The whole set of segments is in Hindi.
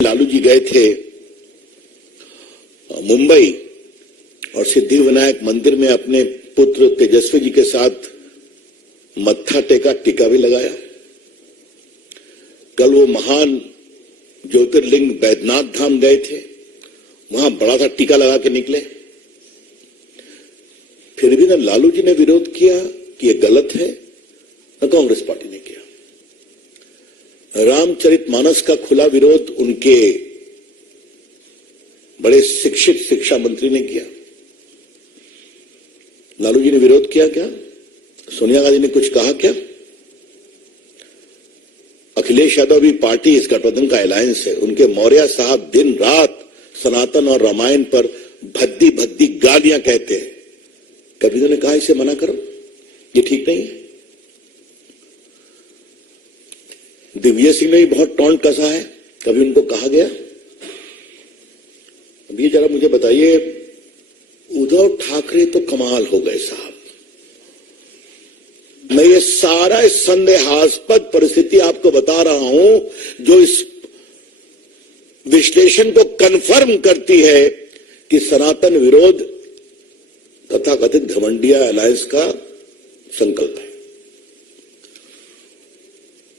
लालू जी गए थे मुंबई और सिद्धिविनायक मंदिर में अपने पुत्र तेजस्वी जी के साथ मत्था टेका, टीका भी लगाया। कल वो महान ज्योतिर्लिंग बैद्यनाथ धाम गए थे, वहां बड़ा सा टीका लगा के निकले। फिर भी न लालू जी ने विरोध किया कि ये गलत है, न कांग्रेस पार्टी ने किया। रामचरितमानस का खुला विरोध उनके बड़े शिक्षित शिक्षा मंत्री ने किया। लालू जी ने विरोध किया क्या? सोनिया गांधी ने कुछ कहा क्या? अखिलेश यादव भी पार्टी इस गठबंधन का अलायंस है। उनके मौर्य साहब दिन रात सनातन और रामायण पर भद्दी भद्दी गालियां कहते हैं। कभी उन्होंने कहा इसे मना करो, ये ठीक नहीं है? दिव्य सिंह ने भी बहुत टॉन्ट कसा है, कभी उनको कहा गया? अभी जरा मुझे बताइए, उद्धव ठाकरे तो कमाल हो गए साहब। मैं ये सारा संदेहास्पद परिस्थिति आपको बता रहा हूं जो इस विश्लेषण को कंफर्म करती है कि सनातन विरोध तथाकथित घमंडिया अलायंस का संकल्प है।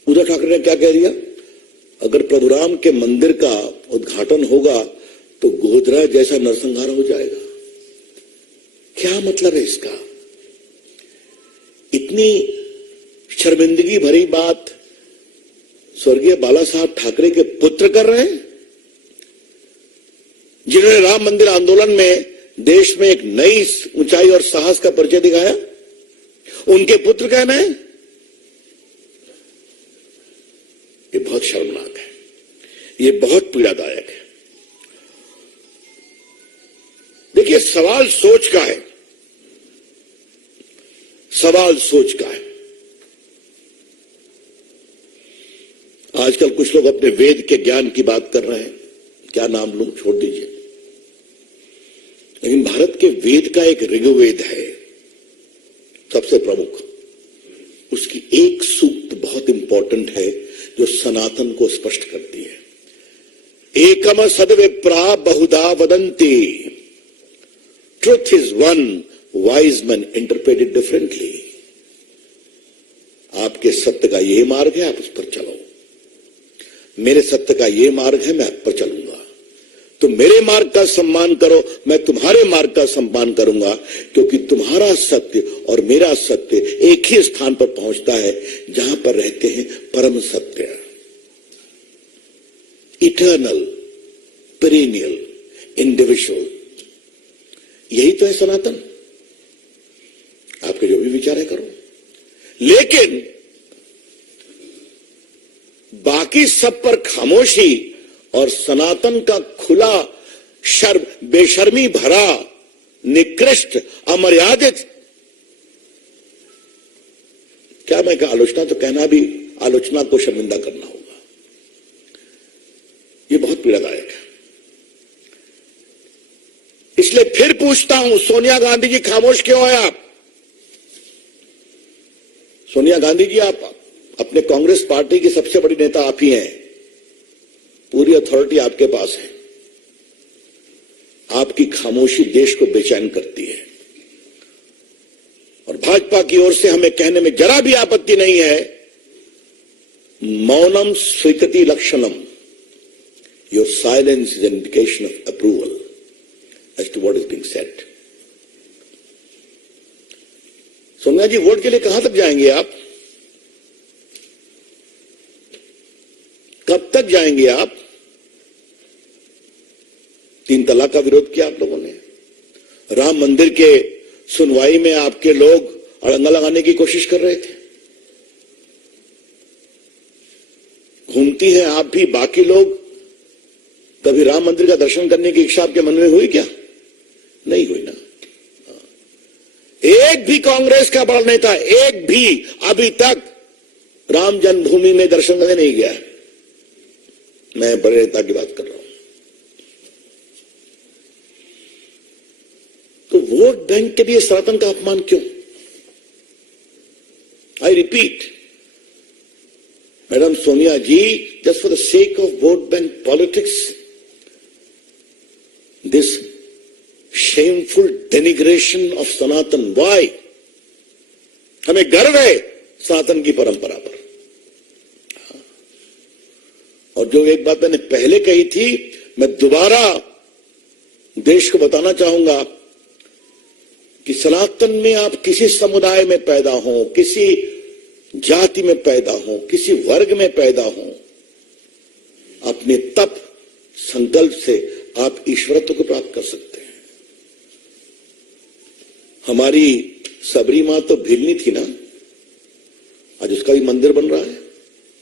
उद्धव ठाकरे ने क्या कह दिया? अगर प्रभुराम के मंदिर का उद्घाटन होगा तो गोधरा जैसा नरसंहार हो जाएगा। क्या मतलब है इसका? इतनी शर्मिंदगी भरी बात स्वर्गीय बाला साहब ठाकरे के पुत्र कर रहे हैं, जिन्होंने राम मंदिर आंदोलन में देश में एक नई ऊंचाई और साहस का परिचय दिखाया। उनके पुत्र कहना है, ये बहुत शर्मनाक है, ये बहुत पीड़ादायक है। देखिए, सवाल सोच का है, सवाल सोच का है। आजकल कुछ लोग अपने वेद के ज्ञान की बात कर रहे हैं, क्या नाम लूं, छोड़ दीजिए। लेकिन भारत के वेद का एक ऋग्वेद है सबसे प्रमुख, उसकी एक सूक्त बहुत इंपॉर्टेंट है जो सनातन को स्पष्ट करती है। एकम सद्विप्रा बहुधा वदन्ति, truth is one, wise man interpret it differently. आपके सत्य का यह मार्ग है, आप उस पर चलो। मेरे सत्य का यह मार्ग है, मैं आप पर चलूंगा। तो मेरे मार्ग का सम्मान करो, मैं तुम्हारे मार्ग का सम्मान करूंगा, क्योंकि तुम्हारा सत्य और मेरा सत्य एक ही स्थान पर पहुंचता है जहां पर रहते हैं परम सत्य, इटर्नल, पेरेनियल, इंडिविजुअल। यही तो है सनातन। आपके जो भी विचार है करो, लेकिन बाकी सब पर खामोशी और सनातन का खुला बेशर्मी भरा, निकृष्ट, अमर्यादित, क्या मैं क्या आलोचना तो कहना भी आलोचना को शर्मिंदा करना होगा। यह बहुत पीड़ादायक है। इसलिए फिर पूछता हूं, सोनिया गांधी जी खामोश क्यों है आप? सोनिया गांधी जी, आप अपने कांग्रेस पार्टी की सबसे बड़ी नेता आप ही हैं, पूरी अथॉरिटी आपके पास है। आपकी खामोशी देश को बेचैन करती है। और भाजपा की ओर से हमें कहने में जरा भी आपत्ति नहीं है, मौनम स्वीकृति लक्षणम, your silence is an indication of approval as to what is being said. Sonia ji, vote के लिए कहां तक जाएंगे आप? कब तक जाएंगे आप? 3 तलाक का विरोध किया आप लोगों ने। राम मंदिर के सुनवाई में आपके लोग अड़ंगा लगाने की कोशिश कर रहे थे। घूमती हैं आप भी, बाकी लोग। कभी राम मंदिर का दर्शन करने की इच्छा आपके मन में हुई क्या? नहीं हुई ना। एक भी कांग्रेस का बड़ा नेता, एक भी अभी तक राम जन्मभूमि में दर्शन करने नहीं गया। मैं बड़े नेता की बात कर रहा हूं। तो वोट बैंक के लिए सनातन का अपमान क्यों? I repeat, Madam Sonia ji, just for the sake of vote bank politics, this shameful denigration of Sanatan, why? हमें गर्व है सनातन की परंपरा पर। और जो एक बात मैंने पहले कही थी, मैं दोबारा देश को बताना चाहूंगा कि सनातन में आप किसी समुदाय में पैदा हो, किसी जाति में पैदा हो, किसी वर्ग में पैदा हो, अपने तप संकल्प से आप ईश्वरत्व को प्राप्त कर सकते हैं। हमारी सबरी मां तो भिलनी थी ना, आज उसका भी मंदिर बन रहा है,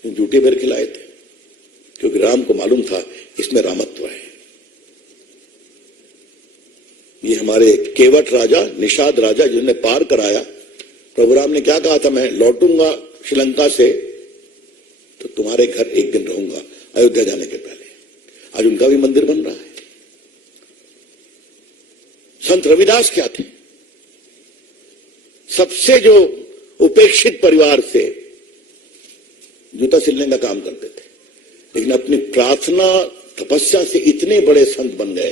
जूठे बेर खिलाए थे, क्योंकि राम को मालूम था इसमें रामत्व है। ये हमारे केवट राजा, निषाद राजा जिन्होंने पार कराया, प्रभु राम ने क्या कहा था, मैं लौटूंगा श्रीलंका से तो तुम्हारे घर एक दिन रहूंगा, अयोध्या जाने के पहले। आज उनका भी मंदिर बन रहा है। संत रविदास क्या थे? सबसे जो उपेक्षित परिवार से जूता सिलने का काम करते थे, लेकिन अपनी प्रार्थना तपस्या से इतने बड़े संत बन गए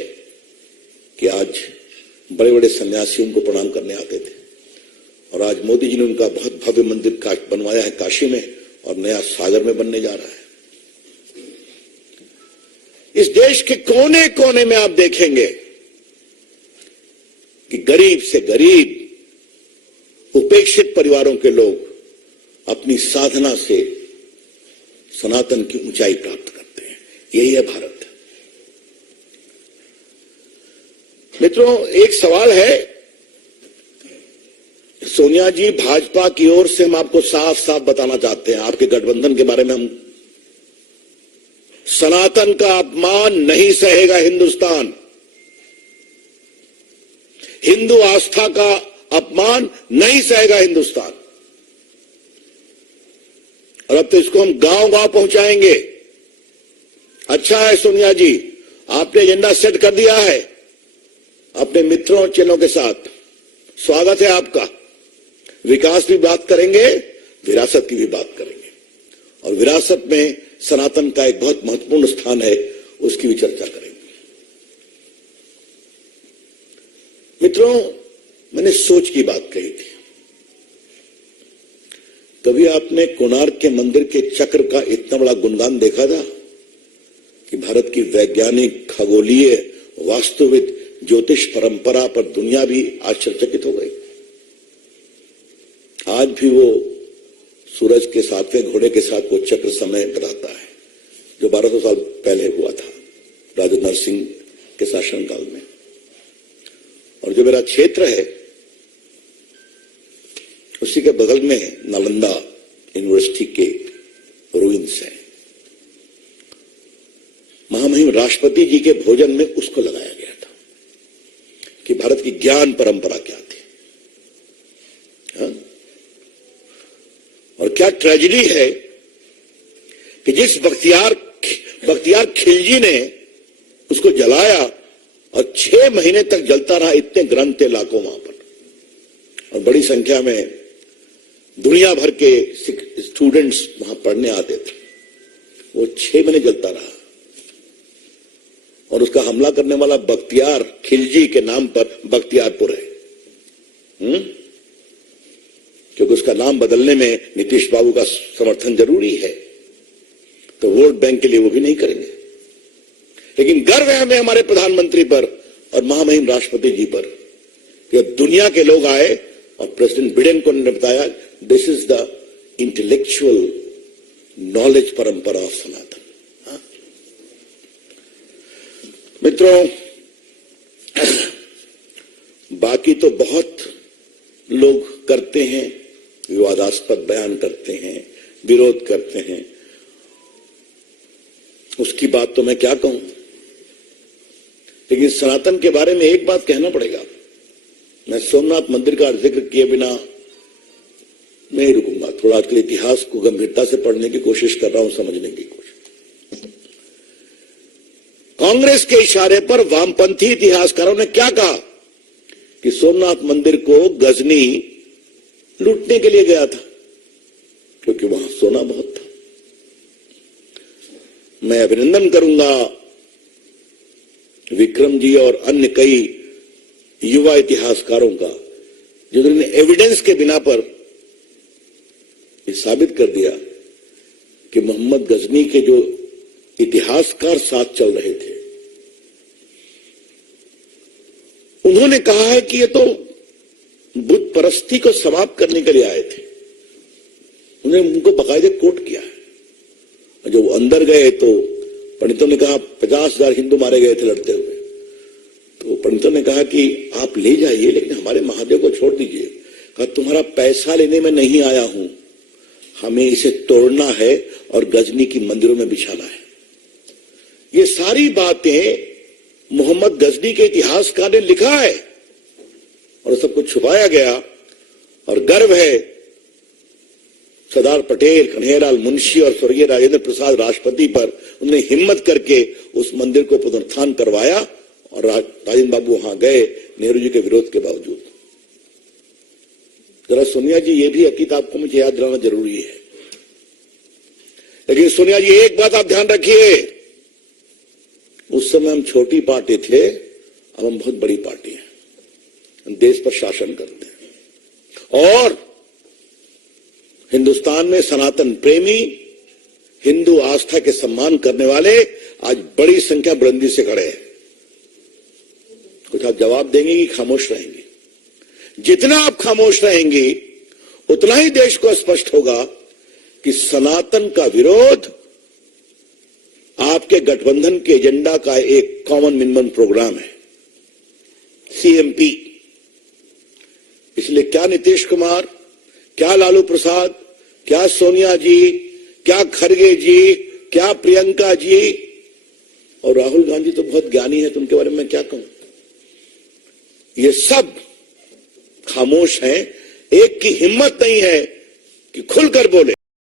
कि आज बड़े बड़े सन्यासी उनको प्रणाम करने आते थे। और आज मोदी जी ने उनका बहुत भव्य मंदिर बनवाया है काशी में, और नया सागर में बनने जा रहा है। इस देश के कोने कोने में आप देखेंगे कि गरीब से गरीब उपेक्षित परिवारों के लोग अपनी साधना से सनातन की ऊंचाई प्राप्त करते हैं। यही है भारत। मित्रों, एक सवाल है, सोनिया जी, भाजपा की ओर से हम आपको साफ साफ बताना चाहते हैं, आपके गठबंधन के बारे में हम, सनातन का अपमान नहीं सहेगा हिंदुस्तान। हिंदू आस्था का अपमान नहीं सहेगा हिंदुस्तान। और अब तो इसको हम गांव गांव पहुंचाएंगे। अच्छा है सोनिया जी, आपने एजेंडा सेट कर दिया है अपने मित्रों और चेलों के साथ, स्वागत है आपका। विकास भी बात करेंगे, विरासत की भी बात करेंगे, और विरासत में सनातन का एक बहुत महत्वपूर्ण स्थान है, उसकी भी चर्चा करेंगे। मित्रों, मैंने सोच की बात कही थी। कभी आपने कोणार्क के मंदिर के चक्र का इतना बड़ा गुणगान देखा था कि भारत की वैज्ञानिक, खगोलीय, वास्तुविद, ज्योतिष परंपरा पर दुनिया भी आश्चर्यचकित हो गई। आज भी वो सूरज के 7वें घोड़े के साथ वो चक्र समय बताता है, जो 1200 साल पहले हुआ था राजा नरसिंह के शासनकाल में। और जो मेरा क्षेत्र है, उसी के बगल में नालंदा यूनिवर्सिटी के रूइंस है। महामहिम राष्ट्रपति जी के भोजन में उसको लगाया गया था कि भारत की ज्ञान परंपरा क्या थी। हाँ? और क्या ट्रेजेडी है कि जिस बख्तियार खिलजी ने उसको जलाया और 6 महीने तक जलता रहा। इतने ग्रंथ थे लाखों वहां पर, और बड़ी संख्या में दुनिया भर के स्टूडेंट्स वहां पढ़ने आते थे। वो 6 महीने जलता रहा, और उसका हमला करने वाला बख्तियार खिलजी के नाम पर बख्तियारपुर है। क्योंकि उसका नाम बदलने में नीतीश बाबू का समर्थन जरूरी है, तो वोट बैंक के लिए वो भी नहीं करेंगे। लेकिन गर्व है हमें हमारे प्रधानमंत्री पर और महामहिम राष्ट्रपति जी पर कि दुनिया के लोग आए और प्रेसिडेंट बिडेन को ने बताया, this is the intellectual knowledge परंपरा ऑफ सनातन। मित्रों, बाकी तो बहुत लोग करते हैं, विवादास्पद बयान करते हैं, विरोध करते हैं, उसकी बात तो मैं क्या कहूं। लेकिन सनातन के बारे में एक बात कहना पड़ेगा। मैं सोमनाथ मंदिर का जिक्र किए बिना नहीं रुकूंगा। थोड़ा आजकल इतिहास को गंभीरता से पढ़ने की कोशिश कर रहा हूं, समझने की कोशिश। कांग्रेस के इशारे पर वामपंथी इतिहासकारों ने क्या कहा कि सोमनाथ मंदिर को गजनी लूटने के लिए गया था, क्योंकि वहां सोना बहुत था। मैं अभिनंदन करूंगा विक्रम जी और अन्य कई युवा इतिहासकारों का, जिन्होंने एविडेंस के बिना पर ये साबित कर दिया कि मोहम्मद गजनी के जो इतिहासकार साथ चल रहे थे, उन्होंने कहा है कि ये तो बुत परस्ती को समाप्त करने के लिए आए थे। उन्होंने उनको बाकायदे कोट किया है। और जब वो अंदर गए तो पंडितों ने कहा 50,000 हिंदू मारे गए थे लड़ते हुए। तो पंडितों ने कहा कि आप ले जाइए, लेकिन हमारे महादेव को छोड़ दीजिए। कहा तुम्हारा पैसा लेने में नहीं आया हूं, हमें इसे तोड़ना है और गजनी की मंदिरों में बिछाना है। ये सारी बातें मोहम्मद गजनी के इतिहासकार ने लिखा है और सब कुछ छुपाया गया। और गर्व है सरदार पटेल, कन्हैयालाल मुंशी और स्वर्गीय राजेंद्र प्रसाद राष्ट्रपति पर, उन्होंने हिम्मत करके उस मंदिर को पुनरुत्थान करवाया और राजेंद्र बाबू वहां गए नेहरू जी के विरोध के बावजूद। जरा सोनिया जी, ये भी हकीकत आपको मुझे याद दिलाना जरूरी है। लेकिन सोनिया जी, एक बात आप ध्यान रखिए, उस समय हम छोटी पार्टी थे, अब हम बहुत बड़ी पार्टी हैं। हम देश पर शासन करते हैं और हिंदुस्तान में सनातन प्रेमी, हिंदू आस्था के सम्मान करने वाले आज बड़ी संख्या बुलंदी से खड़े हैं। कुछ आप जवाब देंगे कि खामोश रहेंगे? जितना आप खामोश रहेंगे उतना ही देश को स्पष्ट होगा कि सनातन का विरोध आपके गठबंधन के एजेंडा का एक कॉमन मिनिमम प्रोग्राम है, सीएमपी। इसलिए क्या नीतीश कुमार, क्या लालू प्रसाद, क्या सोनिया जी, क्या खड़गे जी, क्या प्रियंका जी और राहुल गांधी तो बहुत ज्ञानी है, तो उनके बारे में मैं क्या कहूं। ये सब खामोश हैं। एक की हिम्मत नहीं है कि खुलकर बोले